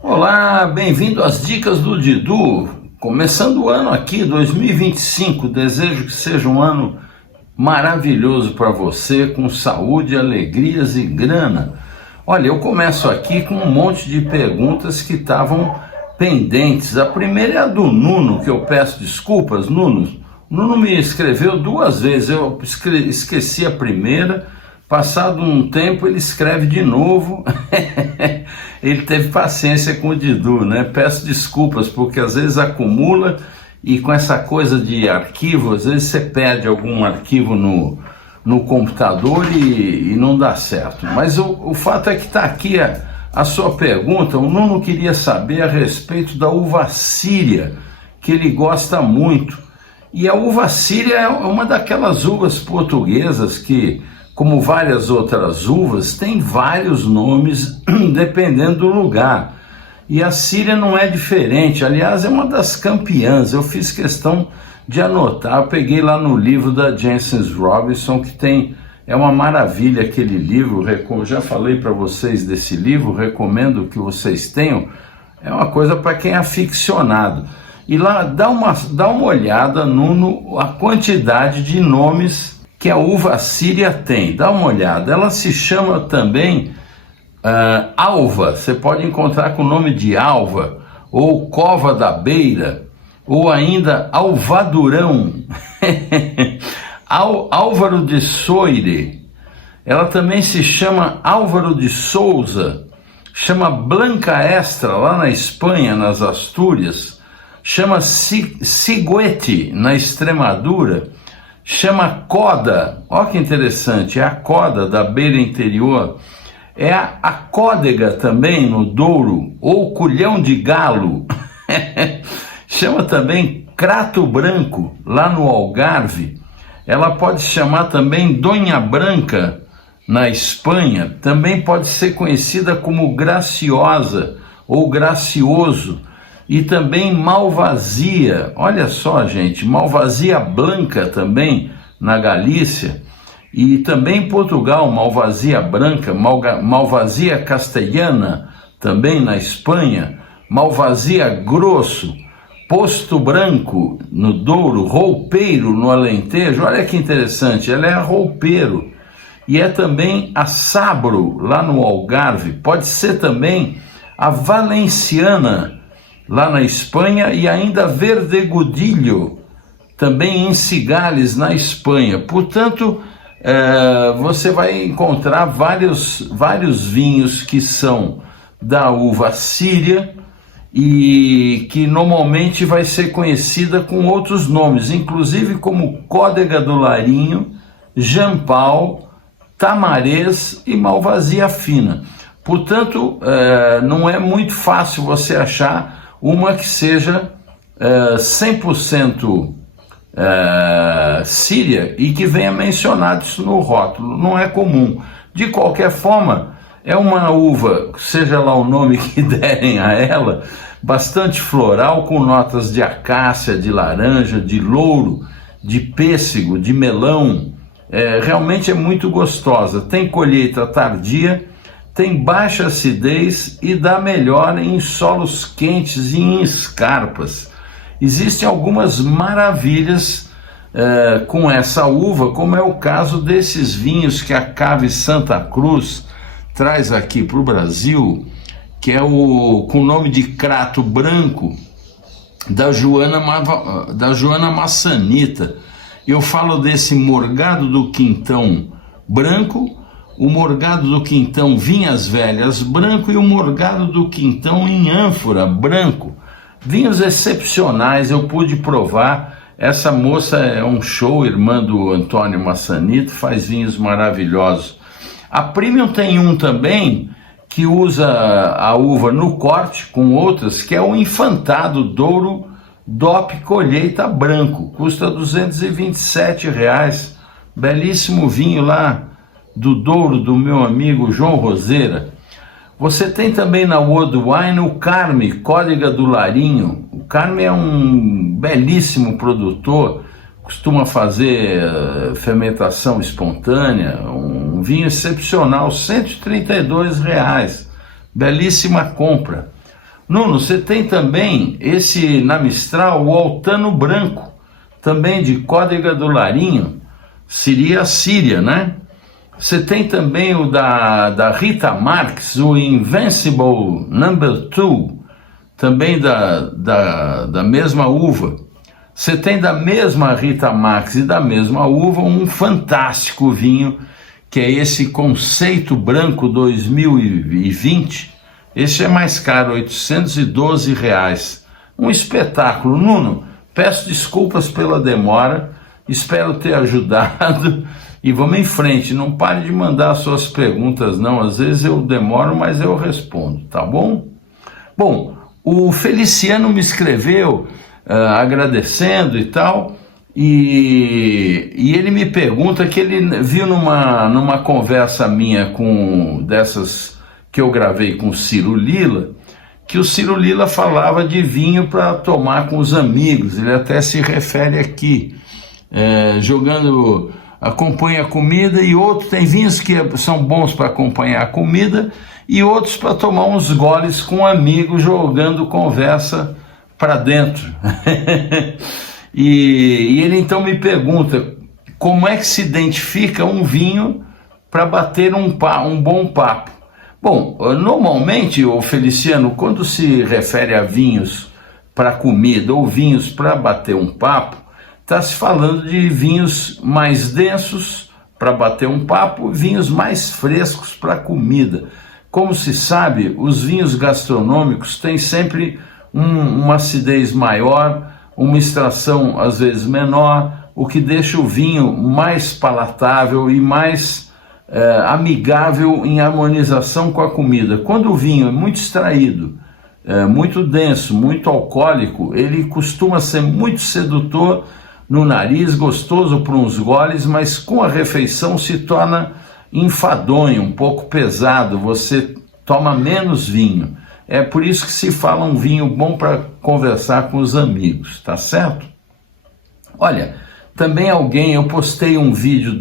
Olá, bem-vindo às dicas do Didu. Começando o ano aqui, 2025, desejo que seja um ano maravilhoso para você, com saúde, alegrias e grana. Olha, eu começo aqui com um monte de perguntas que estavam pendentes. A primeira é a do Nuno, que eu peço desculpas, Nuno. Nuno me escreveu 2 vezes, eu esqueci a primeira, passado um tempo ele escreve de novo. Ele teve paciência com o Didu, né? Peço desculpas, porque às vezes acumula e com essa coisa de arquivo, às vezes você perde algum arquivo no computador e não dá certo. Mas o fato é que está aqui a sua pergunta. O Nuno queria saber a respeito da uva síria, que ele gosta muito. E a uva síria é uma daquelas uvas portuguesas que, como várias outras uvas, tem vários nomes dependendo do lugar. E a síria não é diferente, aliás, é uma das campeãs. Eu fiz questão de anotar, eu peguei lá no livro da Jancis Robinson, é uma maravilha aquele livro, já falei para vocês desse livro, recomendo que vocês tenham, é uma coisa para quem é aficionado. E lá dá uma olhada a quantidade de nomes que a uva síria tem, dá uma olhada. Ela se chama também alva, você pode encontrar com o nome de alva, ou cova da beira, ou ainda alvadurão, Álvaro de Soire. Ela também se chama Álvaro de Souza, chama Blanca Extra lá na Espanha, nas Astúrias, chama Sigüete na Extremadura, chama Coda, olha que interessante, é a Coda da beira interior, é a Códega também no Douro, ou Culhão de Galo, chama também Crato Branco lá no Algarve, ela pode chamar também Donha Branca na Espanha, também pode ser conhecida como Graciosa ou Gracioso, e também Malvasia, olha só gente, Malvasia Blanca também na Galícia, e também em Portugal, Malvasia Branca, Malvasia Castellana também na Espanha, Malvasia Grosso, Posto Branco no Douro, Roupeiro no Alentejo, olha que interessante, ela é a roupeiro, e é também a Sabro lá no Algarve, pode ser também a Valenciana lá na Espanha, e ainda Verdegudilho, também em Cigales, na Espanha. Portanto, você vai encontrar vários vinhos que são da uva síria e que normalmente vai ser conhecida com outros nomes, inclusive como Códega do Larinho, Jampal, Tamarez e Malvasia Fina. Portanto, não é muito fácil você achar uma que seja 100% síria e que venha mencionado isso no rótulo, não é comum. De qualquer forma, é uma uva, seja lá o nome que derem a ela, bastante floral, com notas de acácia, de laranja, de louro, de pêssego, de melão, realmente é muito gostosa, tem colheita tardia, tem baixa acidez e dá melhor em solos quentes e em escarpas. Existem algumas maravilhas com essa uva, como é o caso desses vinhos que a Cave Santa Cruz traz aqui para o Brasil, que é com o nome de Crato Branco, da Joana Maçanita. Eu falo desse Morgado do Quintão Branco, o Morgado do Quintão Vinhas Velhas Branco e o Morgado do Quintão em ânfora Branco. Vinhos excepcionais, eu pude provar. Essa moça é um show, irmã do Antônio Maçanita, faz vinhos maravilhosos. A Premium tem um também que usa a uva no corte com outras, que é o Infantado Douro DOP Colheita Branco, custa R$227, belíssimo vinho lá do Douro, do meu amigo João Roseira. Você tem também na World Wine o Carme, Códega do Larinho. O Carme é um belíssimo produtor, costuma fazer fermentação espontânea, um vinho excepcional, R$ 132, belíssima compra. Nuno, você tem também esse na Mistral, o Altano Branco, também de Códega do Larinho, seria a Síria, né? Você tem também o da Rita Marx, o Invincible Number 2, também da mesma uva. Você tem da mesma Rita Marx e da mesma uva um fantástico vinho, que é esse Conceito Branco 2020. Esse é mais caro, R$ 812. Um espetáculo. Nuno, peço desculpas pela demora, espero ter ajudado e vamos em frente. Não pare de mandar suas perguntas não, às vezes eu demoro, mas eu respondo, tá bom? Bom, o Feliciano me escreveu agradecendo e tal, e ele me pergunta que ele viu numa conversa minha dessas que eu gravei com o Ciro Lila, que o Ciro Lila falava de vinho para tomar com os amigos. Ele até se refere aqui, acompanha a comida, e outros tem vinhos que são bons para acompanhar a comida e outros para tomar uns goles com amigos, jogando conversa para dentro. e ele então me pergunta como é que se identifica um vinho para bater um bom papo. Bom, normalmente, ô Feliciano, quando se refere a vinhos para comida ou vinhos para bater um papo, está se falando de vinhos mais densos para bater um papo, vinhos mais frescos para comida. Como se sabe, os vinhos gastronômicos têm sempre uma acidez maior, uma extração às vezes menor, o que deixa o vinho mais palatável e mais amigável em harmonização com a comida. Quando o vinho é muito extraído, muito denso, muito alcoólico, ele costuma ser muito sedutor no nariz, gostoso para uns goles, mas com a refeição se torna enfadonho, um pouco pesado, você toma menos vinho. É por isso que se fala um vinho bom para conversar com os amigos, tá certo? Olha, também eu postei um vídeo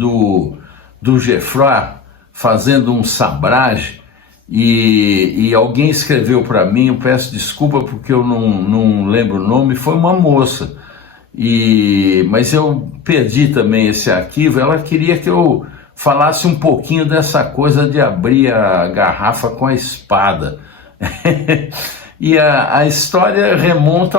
do Geoffroy fazendo um sabrage, e alguém escreveu para mim, eu peço desculpa porque eu não lembro o nome, foi uma moça, mas eu perdi também esse arquivo. Ela queria que eu falasse um pouquinho dessa coisa de abrir a garrafa com a espada. E a história remonta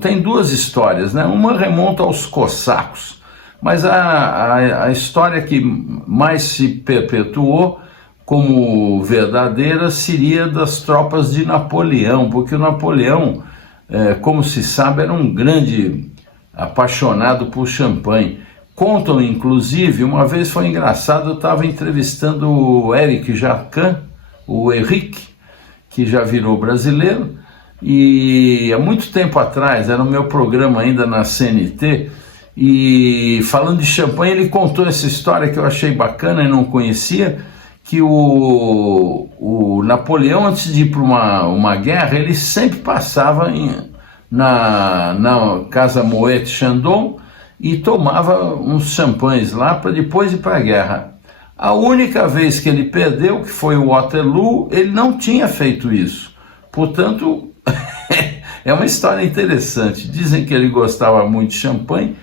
tem duas histórias, né? Uma remonta aos cossacos, mas a história que mais se perpetuou como verdadeira seria das tropas de Napoleão, porque o Napoleão, como se sabe, era um grande apaixonado por champanhe. Contam, inclusive, uma vez foi engraçado, eu estava entrevistando o Eric Jacquin, o Henrique, que já virou brasileiro, e há muito tempo atrás, era o meu programa ainda na CNT, e falando de champanhe, ele contou essa história que eu achei bacana e não conhecia, que o Napoleão, antes de ir para uma guerra, ele sempre passava na Casa Moet Chandon e tomava uns champanhes lá para depois ir para a guerra. A única vez que ele perdeu, que foi o Waterloo, ele não tinha feito isso. Portanto, é uma história interessante. Dizem que ele gostava muito de champanhe.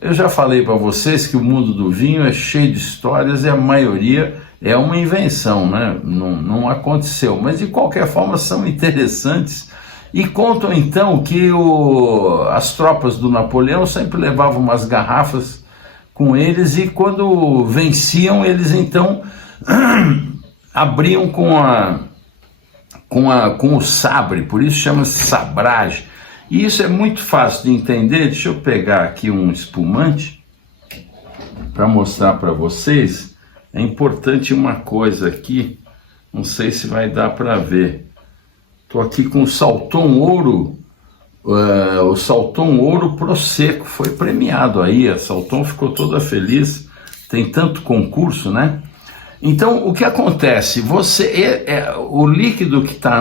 Eu já falei para vocês que o mundo do vinho é cheio de histórias e a maioria é uma invenção, né? Não aconteceu. Mas, de qualquer forma, são interessantes. E contam, então, que as tropas do Napoleão sempre levavam umas garrafas com eles, e quando venciam, eles então abriam com o sabre, por isso chama-se sabrage. E isso é muito fácil de entender. Deixa eu pegar aqui um espumante para mostrar para vocês. É importante uma coisa aqui, não sei se vai dar para ver. Estou aqui com o Salton Ouro, o Salton Ouro Prosecco, foi premiado aí, a Salton ficou toda feliz, tem tanto concurso, né? Então, o que acontece? O líquido que está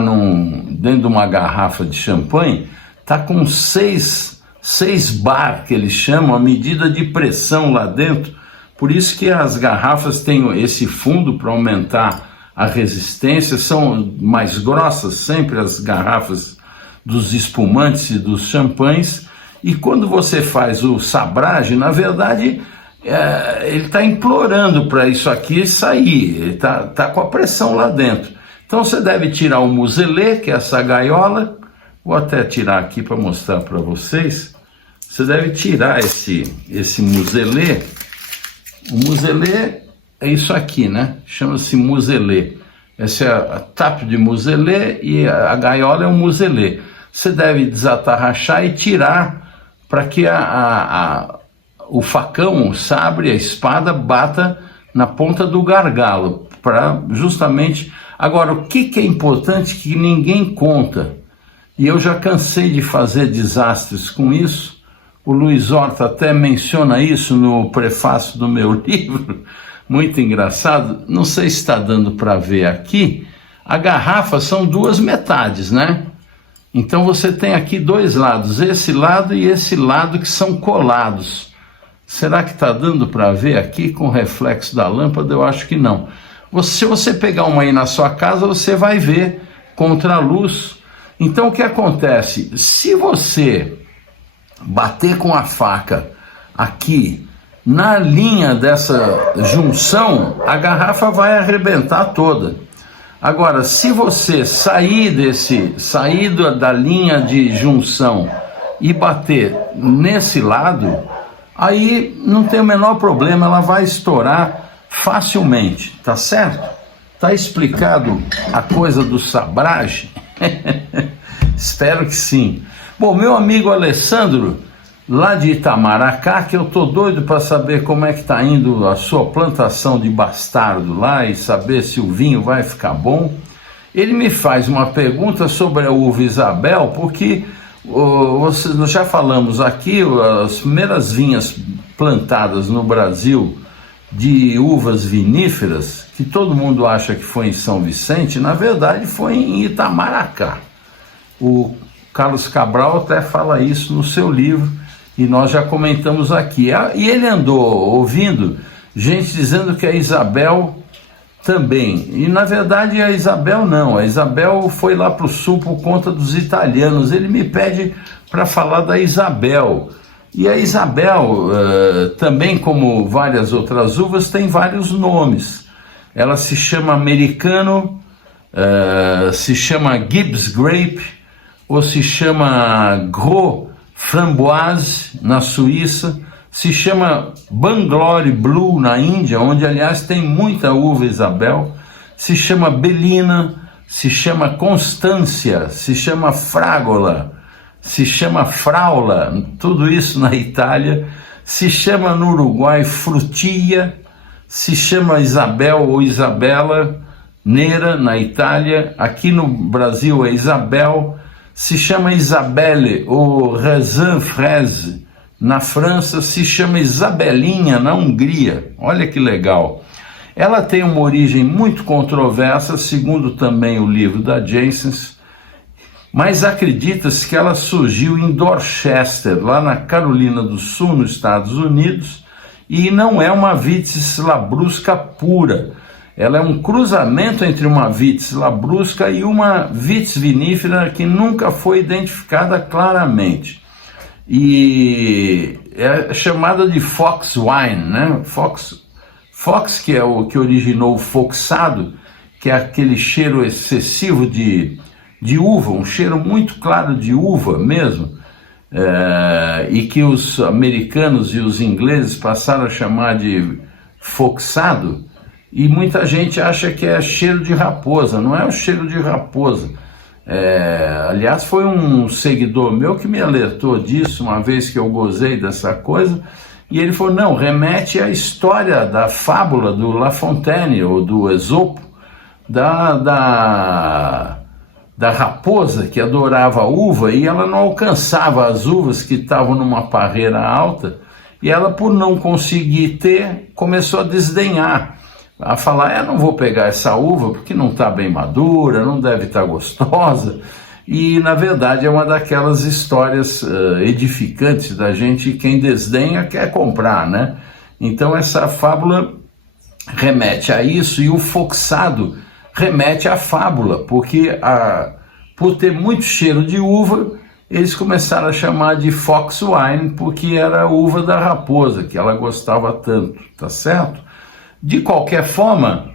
dentro de uma garrafa de champanhe está com 6 6 bar, que eles chamam, a medida de pressão lá dentro. Por isso que as garrafas têm esse fundo para aumentar a resistência, são mais grossas sempre as garrafas dos espumantes e dos champanhes. E quando você faz o sabrage, na verdade, ele está implorando para isso aqui sair, ele tá com a pressão lá dentro. Então você deve tirar o muselê, que é essa gaiola. Vou até tirar aqui para mostrar para vocês. Você deve tirar esse muselê. O muselê é isso aqui, né? Chama-se muselê. Essa é a tapa de muselê e a gaiola é o muselê. Você deve desatarrachar e tirar para que o facão, o sabre, a espada bata na ponta do gargalo, para justamente... Agora, o que é importante que ninguém conta, e eu já cansei de fazer desastres com isso, o Luiz Horta até menciona isso no prefácio do meu livro, muito engraçado, não sei se está dando para ver aqui, a garrafa são 2 metades, né? Então você tem aqui 2 lados, esse lado e esse lado que são colados. Será que está dando para ver aqui com o reflexo da lâmpada? Eu acho que não. Se você pegar uma aí na sua casa, você vai ver contra a luz. Então o que acontece? Se você bater com a faca aqui na linha dessa junção, a garrafa vai arrebentar toda. Agora, se você sair da linha de junção e bater nesse lado, aí não tem o menor problema, ela vai estourar facilmente, tá certo? Tá explicado a coisa do sabrage? Espero que sim. Bom, meu amigo Alessandro, lá de Itamaracá, que eu tô doido para saber como é que tá indo a sua plantação de bastardo lá e saber se o vinho vai ficar bom. Ele me faz uma pergunta sobre a uva Isabel, porque nós já falamos aqui, as primeiras vinhas plantadas no Brasil de uvas viníferas, que todo mundo acha que foi em São Vicente, na verdade foi em Itamaracá. O Carlos Cabral até fala isso no seu livro, e nós já comentamos aqui. E ele andou ouvindo gente dizendo que a Isabel também. E na verdade a Isabel não. A Isabel foi lá para o sul por conta dos italianos. Ele me pede para falar da Isabel. E a Isabel, também como várias outras uvas, tem vários nomes. Ela se chama americano, se chama Gibbs Grape, ou se chama Gros Framboise na Suíça, se chama Bangalore Blue na Índia, onde aliás tem muita uva Isabel, se chama Belina, se chama Constância, se chama Fragola, se chama Fraula, tudo isso na Itália, se chama no Uruguai Frutia, se chama Isabel ou Isabela Nera na Itália, aqui no Brasil é Isabel, se chama Isabelle ou Raisin Fraise na França, se chama Isabelinha na Hungria. Olha que legal. Ela tem uma origem muito controversa, segundo também o livro da Janssens, mas acredita-se que ela surgiu em Dorchester, lá na Carolina do Sul, nos Estados Unidos, e não é uma vitis labrusca pura. Ela é um cruzamento entre uma vitis labrusca e uma vitis vinífera que nunca foi identificada claramente. E é chamada de Fox Wine, né? Fox, que é o que originou o foxado, que é aquele cheiro excessivo de uva, um cheiro muito claro de uva mesmo, e que os americanos e os ingleses passaram a chamar de foxado. E muita gente acha que é cheiro de raposa, não é o cheiro de raposa. Aliás, foi um seguidor meu que me alertou disso, uma vez que eu gozei dessa coisa, e ele falou, não, remete à história da fábula do La Fontaine, ou do Esopo, da raposa que adorava a uva, e ela não alcançava as uvas que estavam numa parreira alta, e ela, por não conseguir ter, começou a desdenhar, a falar, não vou pegar essa uva porque não está bem madura, não deve estar gostosa. e na verdade é uma daquelas histórias edificantes da gente, quem desdenha quer comprar, né? Então essa fábula remete a isso, e o foxado remete à fábula, porque por ter muito cheiro de uva, eles começaram a chamar de fox wine, porque era a uva da raposa, que ela gostava tanto, tá certo? De qualquer forma,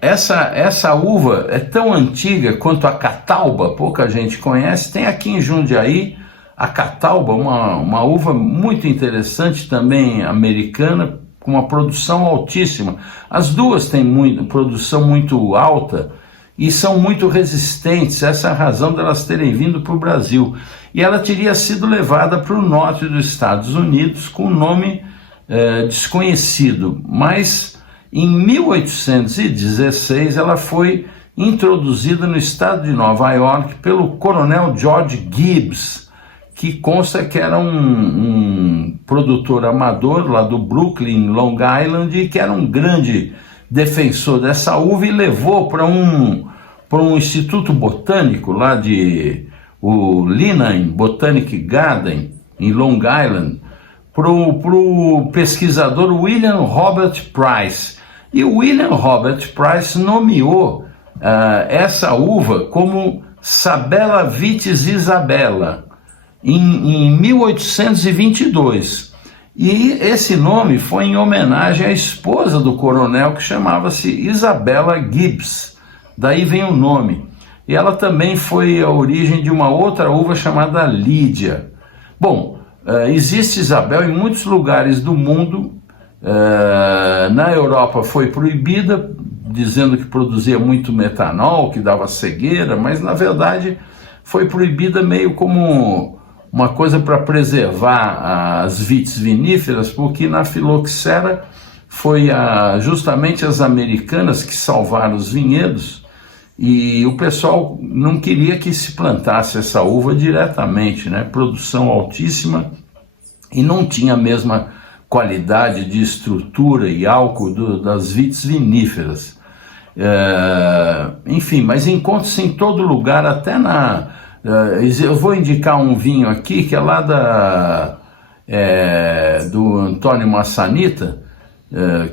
essa uva é tão antiga quanto a Catalba, pouca gente conhece. Tem aqui em Jundiaí a Catalba, uma uva muito interessante, também americana, com uma produção altíssima. As duas têm produção muito alta e são muito resistentes, essa é a razão delas terem vindo para o Brasil. E ela teria sido levada para o norte dos Estados Unidos com um nome desconhecido, mas em 1816 ela foi introduzida no estado de Nova York pelo coronel George Gibbs, que consta que era um produtor amador lá do Brooklyn, Long Island, e que era um grande defensor dessa uva, e levou para um instituto botânico lá o Lennam Botanic Garden, em Long Island, para o pesquisador William Robert Price. E o William Robert Price nomeou essa uva como Sabella Vitis Isabella em 1822. E esse nome foi em homenagem à esposa do coronel, que chamava-se Isabella Gibbs. Daí vem o nome. E ela também foi a origem de uma outra uva chamada Lídia. Bom, existe Isabel em muitos lugares do mundo. Na Europa foi proibida, dizendo que produzia muito metanol, que dava cegueira, mas na verdade foi proibida meio como uma coisa para preservar as vites viníferas, porque na filoxera foi justamente as americanas que salvaram os vinhedos, e o pessoal não queria que se plantasse essa uva diretamente, né? Produção altíssima, e não tinha a mesma qualidade de estrutura e álcool das vites viníferas. Enfim, mas encontra-se em todo lugar, até eu vou indicar um vinho aqui que é lá do Antônio Massanita,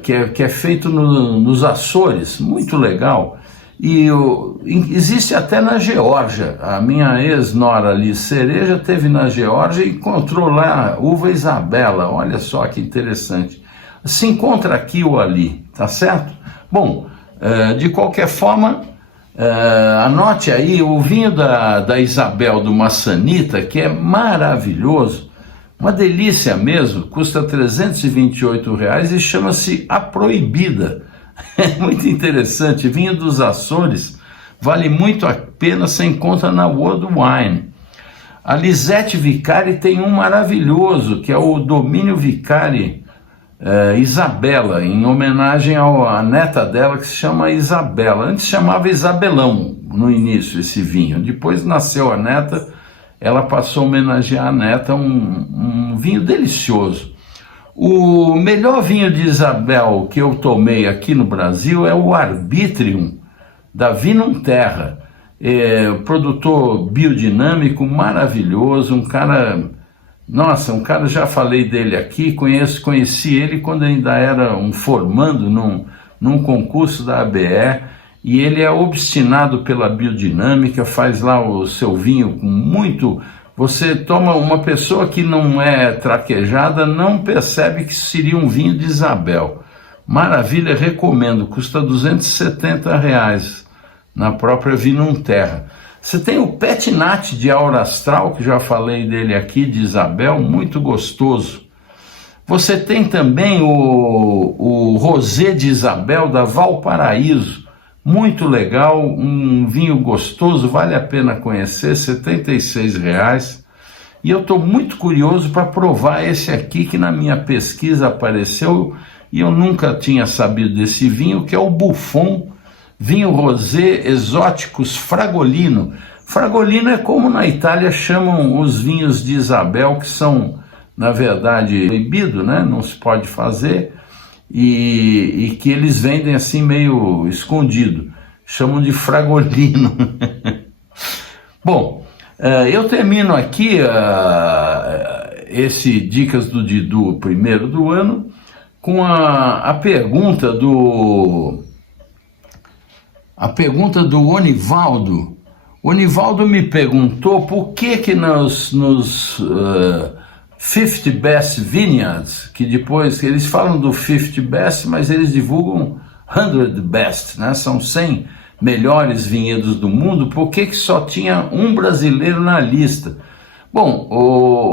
que é feito nos Açores, muito legal, e existe até na Geórgia. A minha ex-nora Liz Cereja teve na Geórgia e encontrou lá uva Isabela. Olha só que interessante, se encontra aqui ou ali, tá certo? Bom, de qualquer forma, anote aí o vinho da Isabel do Massanita, que é maravilhoso, uma delícia mesmo, custa R$328 e chama-se A Proibida. É muito interessante, vinho dos Açores, vale muito a pena, você encontra na World Wine. A Lisete Vicari tem um maravilhoso, que é o Domínio Vicari Isabela, em homenagem à neta dela, que se chama Isabela. Antes chamava Isabelão no início esse vinho, depois nasceu a neta, ela passou a homenagear a neta, um vinho delicioso. O melhor vinho de Isabel que eu tomei aqui no Brasil é o Arbitrium, da Vinum Terra, produtor biodinâmico maravilhoso, um cara, já falei dele aqui, conheci ele quando ainda era um formando num concurso da ABE, e ele é obstinado pela biodinâmica, faz lá o seu vinho com muito... Você toma, uma pessoa que não é traquejada não percebe que seria um vinho de Isabel. Maravilha, recomendo, custa R$270 na própria Vinum Terra. Você tem o Petinat de Aura Astral, que já falei dele aqui, de Isabel, muito gostoso. Você tem também o Rosé de Isabel da Valparaíso, muito legal, um vinho gostoso, vale a pena conhecer, R$76. E eu estou muito curioso para provar esse aqui, que na minha pesquisa apareceu e eu nunca tinha sabido desse vinho, que é o Buffon, vinho rosé exóticos Fragolino. Fragolino é como na Itália chamam os vinhos de Isabel, que são, na verdade, proibidos, né? Não se pode fazer, e que eles vendem assim meio escondido, chamam de Fragolino. Bom, eu termino aqui esse Dicas do Didu, primeiro do ano, com a pergunta do Onivaldo. O Onivaldo me perguntou por que nos 50 Best Vineyards, que depois eles falam do 50 Best, mas eles divulgam 100 Best, né? São 100 melhores vinhedos do mundo, por que só tinha um brasileiro na lista? Bom,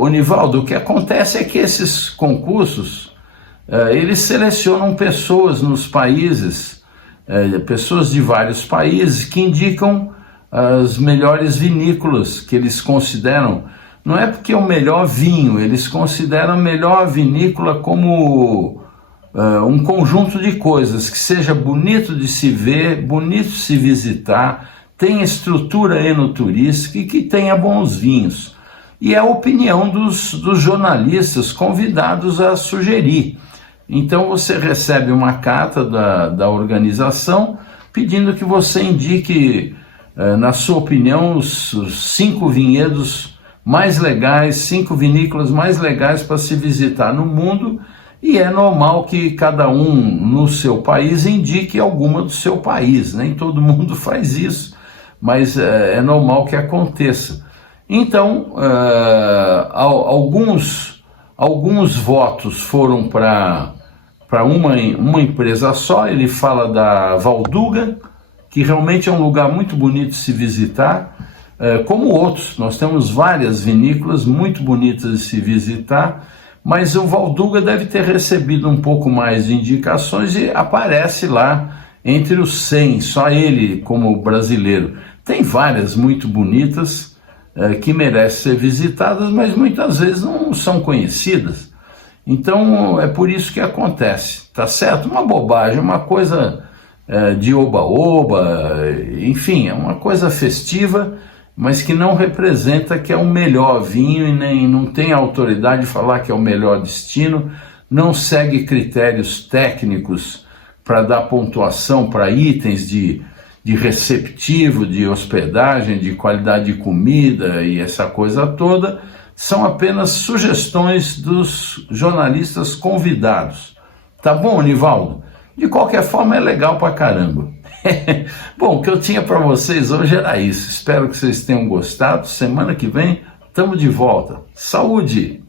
Onivaldo, o que acontece é que esses concursos, eles selecionam pessoas nos países, pessoas de vários países que indicam as melhores vinícolas que eles consideram. Não é porque é o melhor vinho, eles consideram a melhor vinícola como um conjunto de coisas, que seja bonito de se ver, bonito de se visitar, tenha estrutura enoturística e que tenha bons vinhos. E é a opinião dos jornalistas convidados a sugerir. Então você recebe uma carta da organização pedindo que você indique, na sua opinião, os 5 vinhedos mais legais, 5 vinícolas mais legais para se visitar no mundo, e é normal que cada um no seu país indique alguma do seu país. Nem todo mundo faz isso, mas é normal que aconteça. Então, alguns votos foram para uma empresa só. Ele fala da Valduga, que realmente é um lugar muito bonito de se visitar, como outros. Nós temos várias vinícolas muito bonitas de se visitar, mas o Valduga deve ter recebido um pouco mais de indicações e aparece lá entre os 100, só ele como brasileiro. Tem várias muito bonitas que merecem ser visitadas, mas muitas vezes não são conhecidas. Então é por isso que acontece, tá certo? Uma bobagem, uma coisa de oba-oba, enfim, é uma coisa festiva, mas que não representa que é o melhor vinho e nem não tem autoridade de falar que é o melhor destino, não segue critérios técnicos para dar pontuação para itens de receptivo, de hospedagem, de qualidade de comida e essa coisa toda. São apenas sugestões dos jornalistas convidados. Tá bom, Nivaldo? De qualquer forma, é legal pra caramba. Bom, o que eu tinha para vocês hoje era isso. Espero que vocês tenham gostado. Semana que vem, estamos de volta. Saúde!